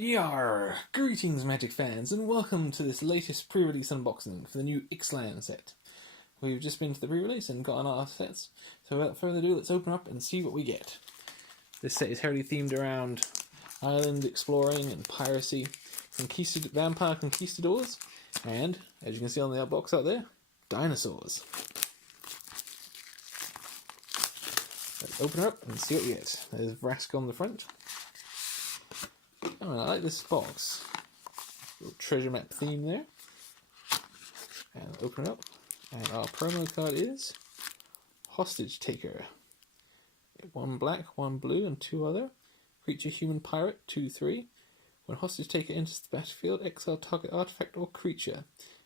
Yar! Greetings, Magic fans, and welcome to this latest pre-release unboxing for the new Ixalan set. We've just been to the pre-release and got on our sets, so without further ado, let's open up and see what we get. This set is heavily themed around island exploring and piracy, vampire conquistadors, and, as you can see on the box out there, dinosaurs. Let's open her up and see what we get. There's Vraska on the front. Oh, I like this box. Little treasure map theme there. And open it up. And our promo card is Hostage Taker. One black, one blue, and two other. Creature, human, pirate, 2/3. When Hostage Taker enters the battlefield, exile target artifact or creature.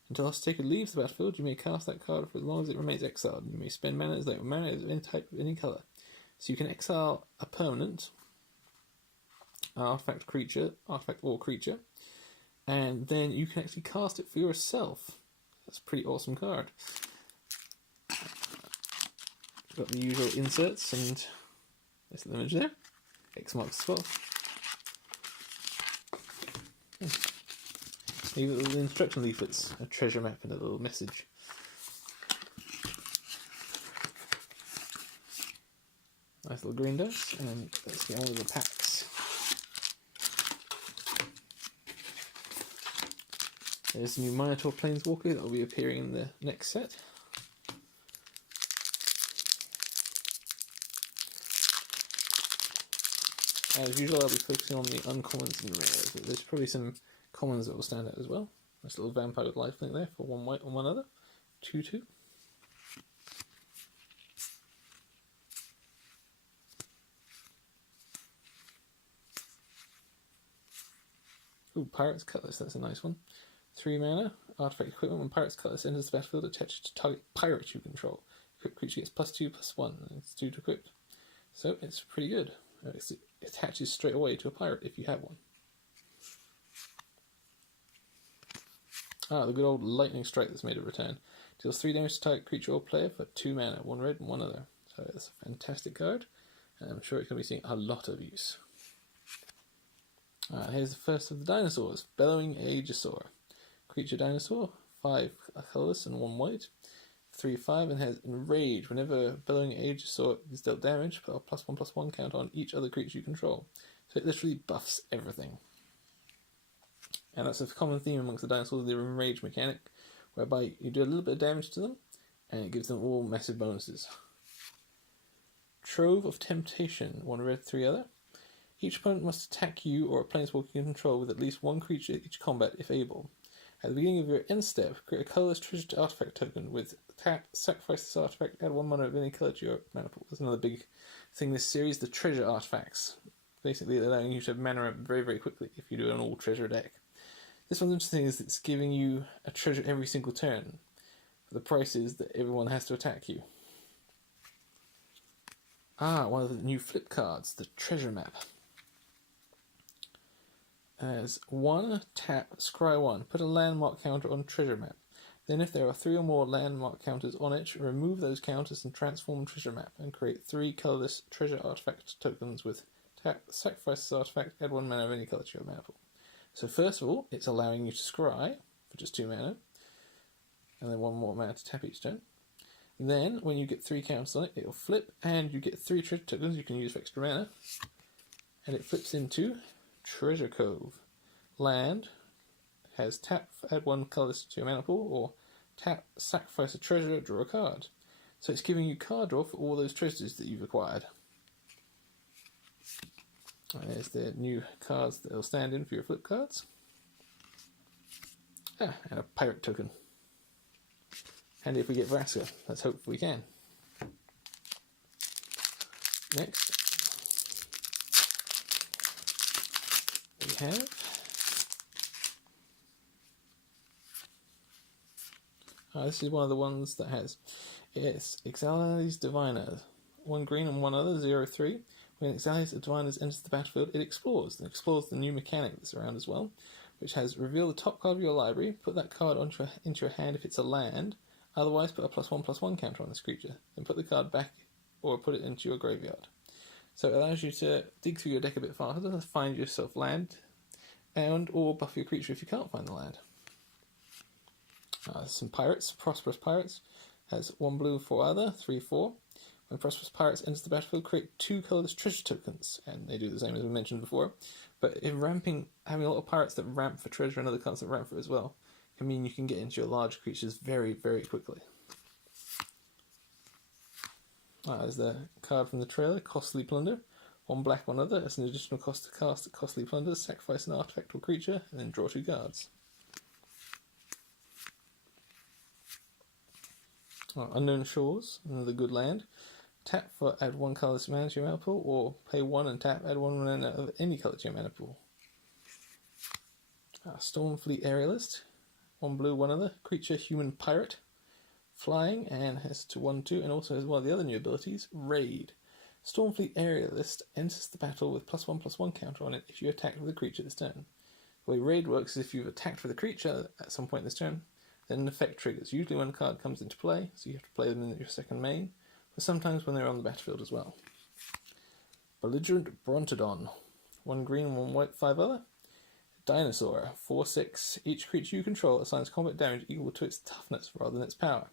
Until Hostage Taker leaves the battlefield, you may cast that card for as long as it remains exiled. You may spend mana as though mana is of any type of any colour. So you can exile a permanent, artifact or creature, and then you can actually cast it for yourself. That's a pretty awesome card. Got the usual inserts, and there's the image there. X marks the spot. Maybe little instruction leaflets, a treasure map, and a little message. Nice little green dice, and let's get on with the packs. There's the new Minotaur Planeswalker that will be appearing in the next set. As usual, I'll be focusing on the uncommons and rares, but there's probably some commons that will stand out as well. Nice little vampire with lifelink there for one white and one other. 2/2. Ooh, Pirate's Cutlass, that's a nice one. 3 mana, artifact equipment. When Pirate's Cutlass enters the battlefield, attach it to target pirate you control. Equipped creature gets +2/+1, and it's 2 to equip. So it's pretty good. It attaches straight away to a pirate if you have one. The good old Lightning Strike that's made a return. Deals 3 damage to target creature or player for 2 mana, 1 red and 1 other. So it's a fantastic card, and I'm sure it's going to be seeing a lot of use. Here's the first of the dinosaurs, Bellowing Aegisaur. Creature dinosaur, 5 colourless and 1 white, 3/5, and has Enrage. Whenever Bellowing Aegisaur is dealt damage, put a +1/+1 count on each other creature you control. So it literally buffs everything. And that's a common theme amongst the dinosaurs, the Enrage mechanic, whereby you do a little bit of damage to them, and it gives them all massive bonuses. Trove of Temptation, 1 red, 3 other. Each opponent must attack you or a planeswalker you control with at least 1 creature each combat if able. At the beginning of your end step, create a colourless treasure to artifact token with tap, sacrifice this artifact, add 1 mana of any colour to your mana pool. That's another big thing this series, the treasure artifacts. Basically allowing you to have mana very, very quickly if you do an all treasure deck. This one's interesting is it's giving you a treasure every single turn. For the price is that everyone has to attack you. One of the new flip cards, the treasure map. As 1 tap, scry 1, put a landmark counter on treasure map. Then if there are 3 or more landmark counters on it, remove those counters and transform treasure map, and create 3 colourless treasure artifact tokens with tap, sacrifice this artifact, add 1 mana of any colour to your mana pool. So first of all, it's allowing you to scry for just 2 mana, and then 1 more mana to tap each turn. Then, when you get 3 counters on it, it'll flip, and you get 3 treasure tokens you can use for extra mana, and it flips into Treasure Cove. Land has tap, add 1 colourless to your mana pool, or tap, sacrifice a treasure, draw a card. So it's giving you card draw for all those treasures that you've acquired. And there's the new cards that will stand in for your flip cards. And a pirate token. Handy if we get Vraska. Let's hope we can. Next, we have this is one of the ones that has Ixalan Diviner, 1 green and 1 other, 0/3. When Ixalan Diviner enters the battlefield, it explores the new mechanic that's around as well, which has reveal the top card of your library, put that card into your hand if it's a land, otherwise put a +1/+1 counter on this creature, then put the card back or put it into your graveyard. So it allows you to dig through your deck a bit faster, find yourself land, and or buff your creature if you can't find the land. Some pirates. Prosperous Pirates has 1 blue, 4 other, 3/4. When Prosperous Pirates enters the battlefield, create 2 colorless treasure tokens, and they do the same as we mentioned before. But in ramping, having a lot of pirates that ramp for treasure and other cards that ramp for it as well, can mean you can get into your large creatures very, very quickly. There's the card from the trailer, Costly Plunder. 1 black, 1 other. As an additional cost to cast Costly Plunder, sacrifice an artifact or creature, and then draw 2 cards. Unknown Shores, another good land. Tap for add 1 colorless mana to your mana pool, or pay 1 and tap, add 1 mana of any color to your mana pool. Stormfleet Aerialist, 1 blue, 1 other. Creature, human pirate. Flying, and has to 1/2, and also has one of the other new abilities, Raid. Stormfleet Aerialist enters the battle with +1/+1 counter on it if you attack with a creature this turn. The way Raid works is if you've attacked with a creature at some point this turn, then an effect triggers, usually when a card comes into play, so you have to play them in your second main, but sometimes when they're on the battlefield as well. Belligerent Brontodon, 1 green, 1 white, 5 other. Dinosaur, 4/6. Each creature you control assigns combat damage equal to its toughness rather than its power.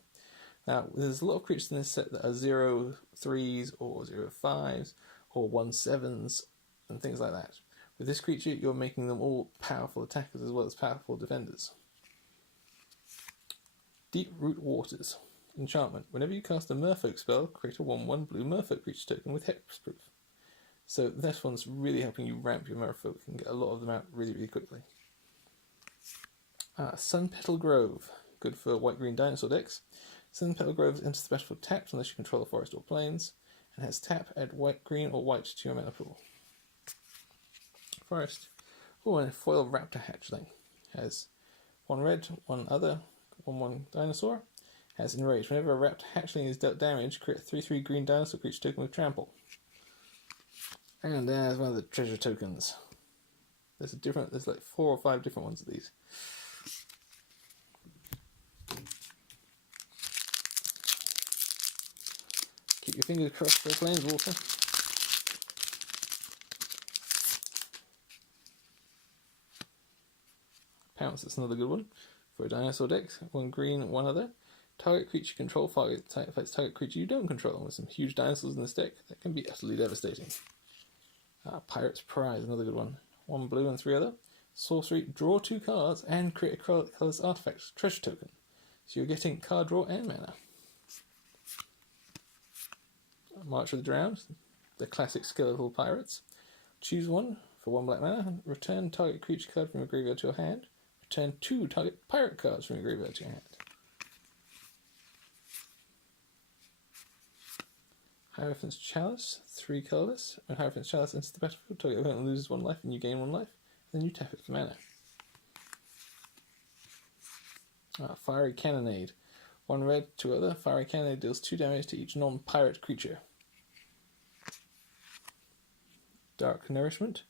Now, there's a lot of creatures in this set that are 0/3s or 0/5s or 1/7s and things like that. With this creature, you're making them all powerful attackers as well as powerful defenders. Deep Root Waters. Enchantment. Whenever you cast a Merfolk spell, create a 1/1 blue Merfolk creature token with hexproof. So this one's really helping you ramp your Merfolk and get a lot of them out really, really quickly. Sunpetal Grove. Good for white-green dinosaur decks. Sunpetal Grove enters the battlefield tapped unless you control a forest or plains, and has tap, add white, green, or white to your mana pool. Forest. And a foil raptor hatchling. Has 1 red, 1 other, 1/1 dinosaur. Has enraged. Whenever a raptor hatchling is dealt damage, create a 3/3 green dinosaur creature token with trample. And there's one of the treasure tokens. There's like 4 or 5 different ones of these. Keep your fingers crossed for a Planeswalker. Pounce, that's another good one. For a dinosaur deck, 1 green, 1 other. Target creature control fights target creature you don't control. With some huge dinosaurs in this deck, that can be utterly devastating. Pirate's Prize, another good one. 1 blue and 3 other. Sorcery, draw 2 cards and create a colorless artifact treasure token. So you're getting card draw and mana. March of the Drowned, the classic skeletal pirates. Choose 1 for 1 black mana. Return target creature card from your graveyard to your hand. Return 2 target pirate cards from your graveyard to your hand. Hierophant's Chalice, 3 colorless. When Hierophant's Chalice enters the battlefield, target opponent loses 1 life and you gain 1 life. Then you tap it for mana. Fiery Cannonade. 1 red, 2 other. Fiery Cannonade deals 2 damage to each non-pirate creature. Dark Nourishment.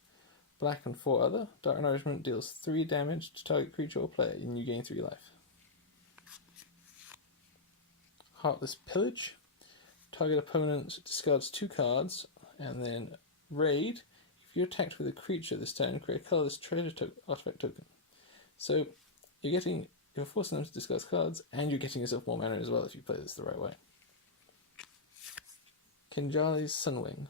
Black and 4 other. Dark Nourishment deals 3 damage to target creature or player and you gain 3 life. Heartless Pillage. Target opponent discards 2 cards, and then Raid. If you're attacked with a creature this turn, create a colorless treasure artifact token. So you're forcing them to discard cards, and you're getting yourself more mana as well if you play this the right way. Kinjali's Sunwing.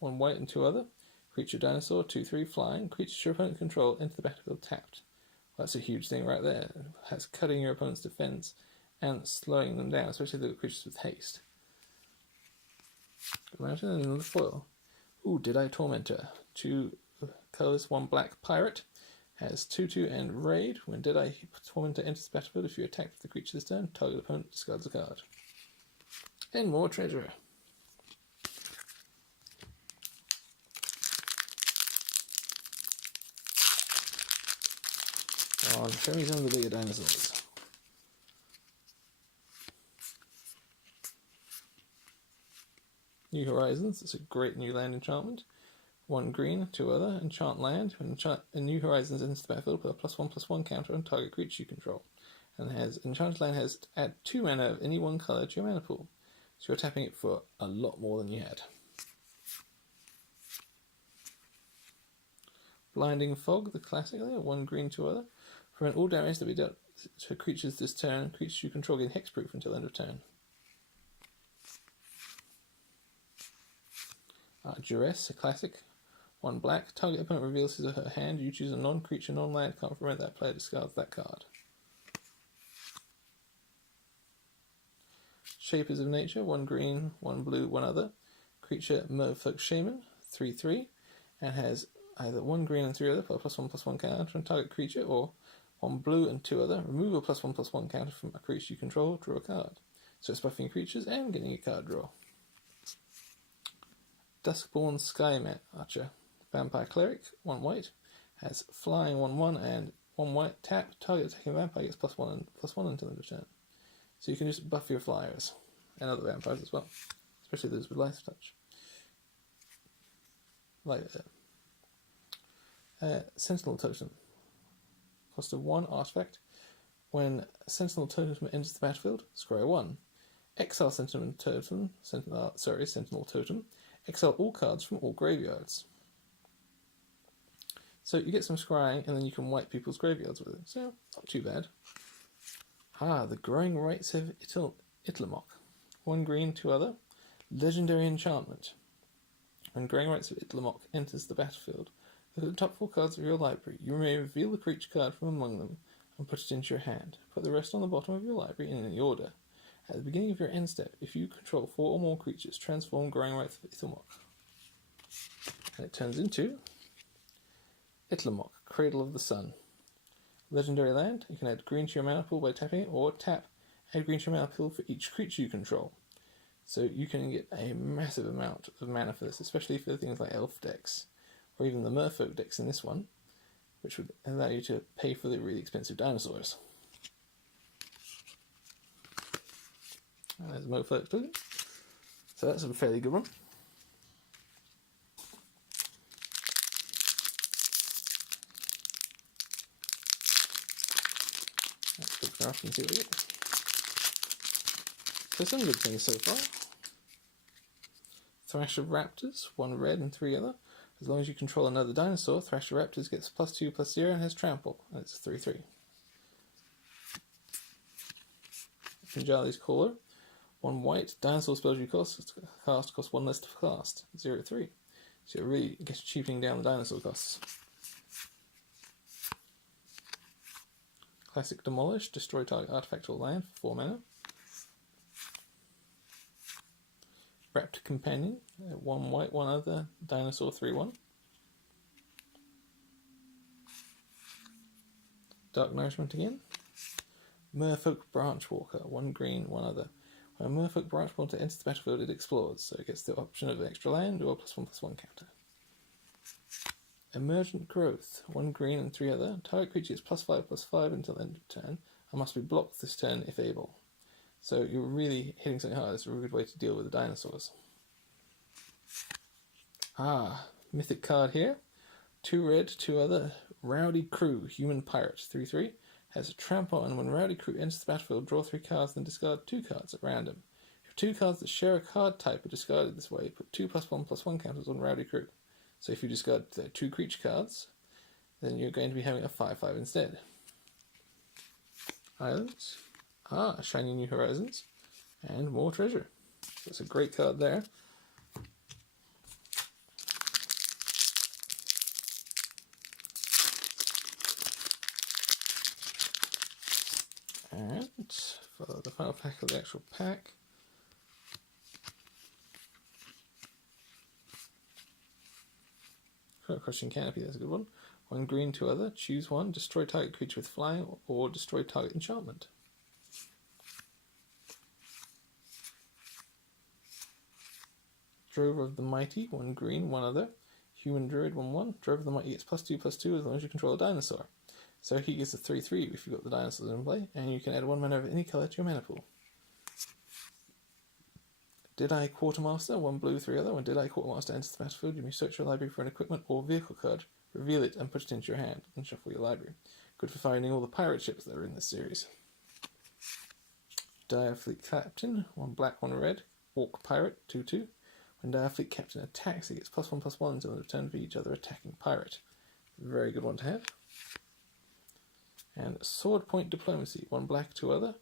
1 white and 2 other. Creature dinosaur, 2/3 flying. Creatures your opponent control enter the battlefield tapped. Well, that's a huge thing right there. It has cutting your opponent's defense and slowing them down, especially if they've got creatures with haste. Imagine another foil. Deadeye Tormentor. 2 colorless, 1 black pirate. Has 2/2 and Raid. When Deadeye Tormentor enters the battlefield, if you attack with the creature this turn, target opponent discards a card. And more treasure. Show me some of the bigger dinosaurs. New Horizons, it's a great new land enchantment. 1 green, 2 other, enchant land. When New Horizons enters the battlefield, put a +1/+1 counter on target creature you control. And enchanted land has to add 2 mana of any 1 color to your mana pool. So you're tapping it for a lot more than you had. Blinding Fog, the classic there, 1 green, 2 other. Prevent all damage that be dealt to creatures this turn. Creatures you control gain hexproof until end of turn. Duress, a classic, 1 black. Target opponent reveals his or her hand. You choose a non-creature, non-land. Can't prevent that player discards that card. Shapers of Nature, 1 green, 1 blue, 1 other. Creature Merfolk Shaman, 3/3, and has either 1 green and 3 other, put a +1/+1 counter on target creature, or 1 blue and 2 other, remove a +1/+1 counter from a creature you control, draw a card. So it's buffing creatures and getting a card draw. Duskborn Skymat Archer, Vampire Cleric, 1 white, has flying 1/1 and 1 white, tap, target attacking vampire gets +1 and +1 until end of turn. So you can just buff your flyers and other vampires as well, especially those with Life Touch. Sentinel Totem. Cost of 1 artifact. When Sentinel Totem enters the battlefield, scry 1. Exile Sentinel Totem. Exile all cards from all graveyards. So you get some scrying, and then you can wipe people's graveyards with it. So not too bad. The Growing Rights of Ixalan. 1 green, 2 other. Legendary Enchantment. When Growing Rights of Ixalan enters the battlefield, look at the top 4 cards of your library. You may reveal the creature card from among them and put it into your hand. Put the rest on the bottom of your library in any order. At the beginning of your end step, if you control 4 or more creatures, transform Growing Rights of Ixalan. And it turns into Ixalan, Cradle of the Sun. Legendary land, you can add green to your mana pool by tapping it, or tap, add green to your mana pool for each creature you control. So you can get a massive amount of mana for this, especially for things like elf decks, or even the merfolk decks in this one, which would allow you to pay for the really expensive dinosaurs. And there's a merfolk token. So that's a fairly good one. Let's open it up and see what we get. So some good things so far. Thrash of Raptors, 1 red and 3 other. As long as you control another dinosaur, Thrash of Raptors gets +2/+0 and has trample, and it's 3/3. Finjali's Caller, 1 white. Dinosaur spells you cast cost 1 less to cast, 0/3. So you're really cheapening down the dinosaur costs. Classic Demolish, destroy target artifact or land for 4 mana. Raptor Companion, 1 white, 1 other, dinosaur 3/1. Dark Nourishment again. Merfolk Branchwalker, 1 green, 1 other. When a Merfolk Branchwalker enters the battlefield, it explores, so it gets the option of an extra land or a +1/+1 counter. Emergent Growth, 1 green and 3 other. Target creature is +5/+5 until end of turn, and must be blocked this turn if able. So you're really hitting something hard. It's a really good way to deal with the dinosaurs. Mythic card here. 2 red, 2 other. Rowdy Crew, Human Pirate, 3/3. Has a trample, and when Rowdy Crew enters the battlefield, draw 3 cards, then discard 2 cards at random. If 2 cards that share a card type are discarded this way, put 2 +1/+1 counters on Rowdy Crew. So if you discard 2 creature cards, then you're going to be having a 5/5 instead. Islands. Shiny New Horizons. And more treasure. That's a great card there. And for the final pack of the actual pack, Crushing Canopy, that's a good one. 1 green, 2 other. Choose 1. Destroy target creature with flying, or destroy target enchantment. Drover of the Mighty, 1 green, 1 other. Human Druid, 1/1. Drover of the Mighty gets +2/+2 as long as you control a dinosaur. So he gets a 3/3 if you've got the dinosaurs in play, and you can add 1 mana of any colour to your mana pool. Deadeye Quartermaster, 1 blue, 3 other. When Deadeye Quartermaster enters the battlefield, you may search your library for an equipment or vehicle card, reveal it, and put it into your hand, and shuffle your library. Good for finding all the pirate ships that are in this series. Dire Fleet Captain, 1 black, 1 red. Orc Pirate, 2/2. When Dire Fleet Captain attacks, he gets +1/+1 until end of turn for each other attacking pirate. Very good one to have. And Sword Point Diplomacy, 1 black, 2 other.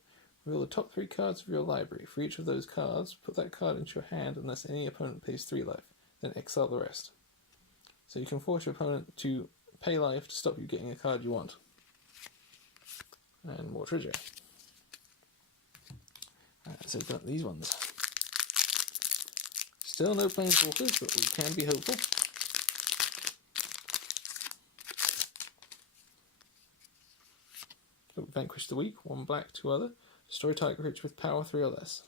Reveal the top 3 cards of your library. For each of those cards, put that card into your hand unless any opponent pays 3 life. Then exile the rest. So you can force your opponent to pay life to stop you getting a card you want. And more treasure. Alright, so open up these ones. Still no Planeswalkers, but we can be hopeful. Vanquish the Weak, 1 black, 2 other. Destroy target creature with power 3 or less.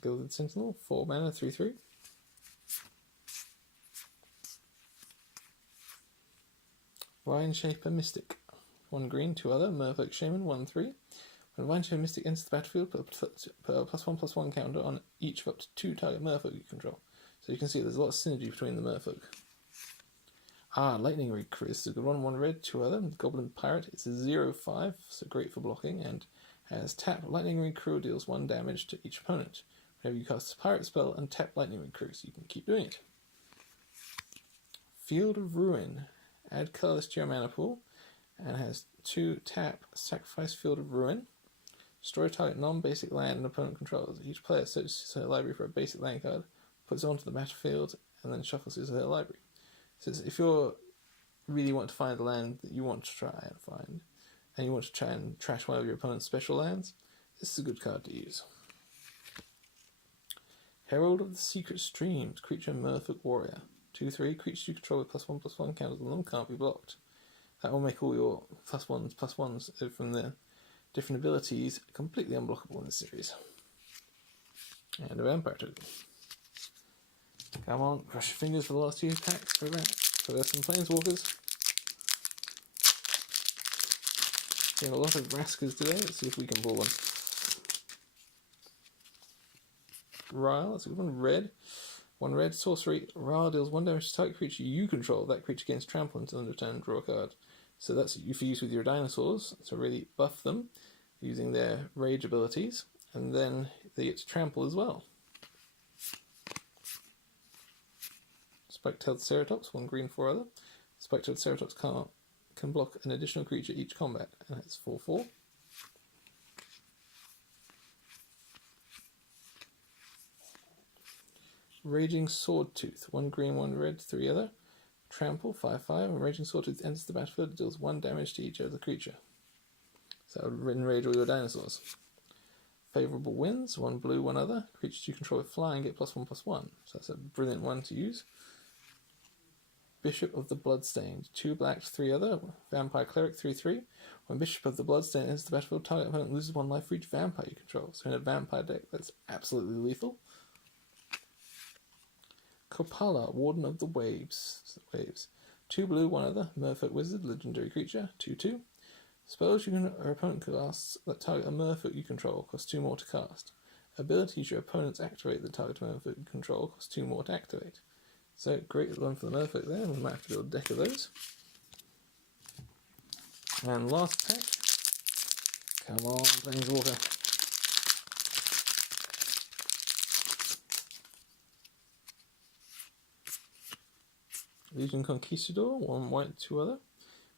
Gilded Sentinel, 4 mana, 3/3. Vine Shaper Mystic, 1 green, 2 other. Merfolk Shaman, 1/3. When Vine Shaper Mystic enters the battlefield, put a +1/+1 counter on each of up to 2 target Merfolk you control. So you can see there's a lot of synergy between the Merfolk. Lightning Recruit. This is a good one. 1 red, 2 other. Goblin Pirate. It's a 0/5, so great for blocking, and has tap. Lightning Recruit deals 1 damage to each opponent. Whenever you cast a pirate spell, and tap Lightning Recruit, so you can keep doing it. Field of Ruin. Add colorless to your mana pool, and has 2 tap. Sacrifice Field of Ruin. Destroy target non-basic land an opponent controls. Each player searches his library for a basic land card, puts it onto the battlefield, and then shuffles his library. So if you really want to find a land that you want to try and find, and you want to try and trash one of your opponent's special lands, this is a good card to use. Herald of the Secret Streams, creature Merfolk Warrior. 2/3, creatures you control with +1/+1 counters on them can't be blocked. That will make all your +1/+1s from the different abilities completely unblockable in this series. And a Vampire token. Come on, cross your fingers for the last 2 packs for that. So there's some Planeswalkers. Getting a lot of Raskers today. Let's see if we can pull one. Ryle, that's a good one. Red. 1 red, sorcery. Ryle deals 1 damage to target creature you control. That creature gains trample until end of turn, draw a card. So that's for use with your dinosaurs. So really buff them using their rage abilities. And then they get to trample as well. Spike-tailed Ceratops, 1 green, 4 other. Spike-tailed Ceratops can block an additional creature each combat, and it's 4/4. Raging Swordtooth, 1 green, 1 red, 3 other. Trample, 5/5. When Raging Swordtooth enters the battlefield, it deals 1 damage to each other creature. So that would enrage all your dinosaurs. Favorable Winds, 1 blue, 1 other. Creatures you control with flying get +1/+1. So that's a brilliant one to use. Bishop of the Bloodstained, 2 black, 3 other. Vampire Cleric, 3/3. When Bishop of the Bloodstained enters the battlefield, target opponent loses 1 life for each vampire you control. So in a vampire deck, that's absolutely lethal. Kopala, Warden of the Waves. 2 blue, 1 other. Merfolk Wizard, legendary creature, 2/2. Spells your opponent casts that target a Merfolk you control cost 2 more to cast. Abilities your opponents activate that target a Merfolk you control cost 2 more to activate. So, great one for the Merfolk there. We might have to build a deck of those. And last pack. Come on, Planeswalker. Legion Conquistador, 1 white, 2 other.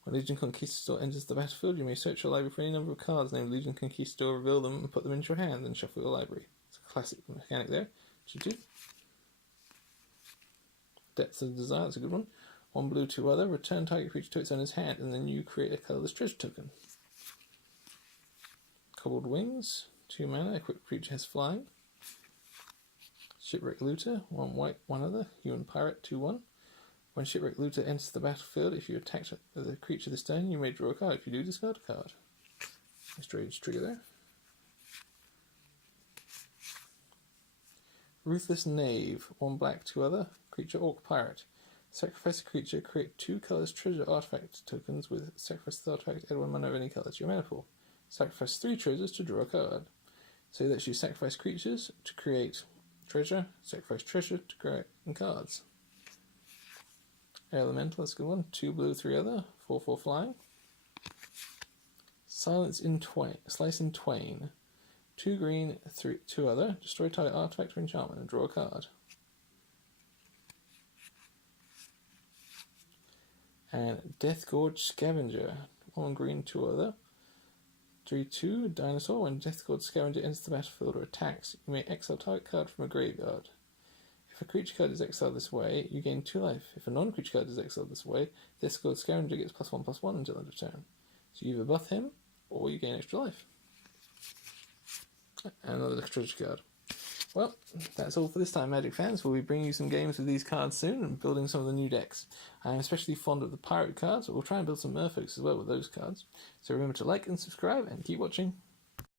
When Legion Conquistador enters the battlefield, you may search your library for any number of cards named Legion Conquistador, reveal them, and put them into your hand, then shuffle your library. It's a classic mechanic there. 2/2. Depths of Desire, that's a good one. 1 blue, 2 other. Return target creature to its owner's hand, and then you create a colorless treasure token. Cobbled Wings, 2 mana. Equipped creature has flying. Shipwreck Looter, 1 white, 1 other. Human Pirate, 2/1. When Shipwreck Looter enters the battlefield, if you attack the creature this turn, you may draw a card. If you do, discard a card. Nice trigger there. Ruthless Knave, 1 black, 2 other. Creature Orc Pirate. Sacrifice a creature, create 2 colorless treasure artifact tokens with sacrifice the artifact, add 1 mana of any color to your mana pool. Sacrifice 3 treasures to draw a card. So that you sacrifice creatures to create treasure, sacrifice treasure to create cards. Elemental, that's a good one. 2 blue, 3 other. 4/4 flying. Slice in Twain. 2 green, 2 other. Destroy target artifact or enchantment and draw a card. And Death Gorge Scavenger. 1 green, 2 other. 3/2 Dinosaur. When Death Gorge Scavenger enters the battlefield or attacks, you may exile target card from a graveyard. If a creature card is exiled this way, you gain 2 life. If a non-creature card is exiled this way, Death Gorge Scavenger gets +1/+1 until end of turn. So you either buff him, or you gain extra life. And another treasure card. Well, that's all for this time, Magic fans. We'll be bringing you some games with these cards soon and building some of the new decks. I'm especially fond of the pirate cards, but we'll try and build some merfolks as well with those cards. So remember to like and subscribe and keep watching.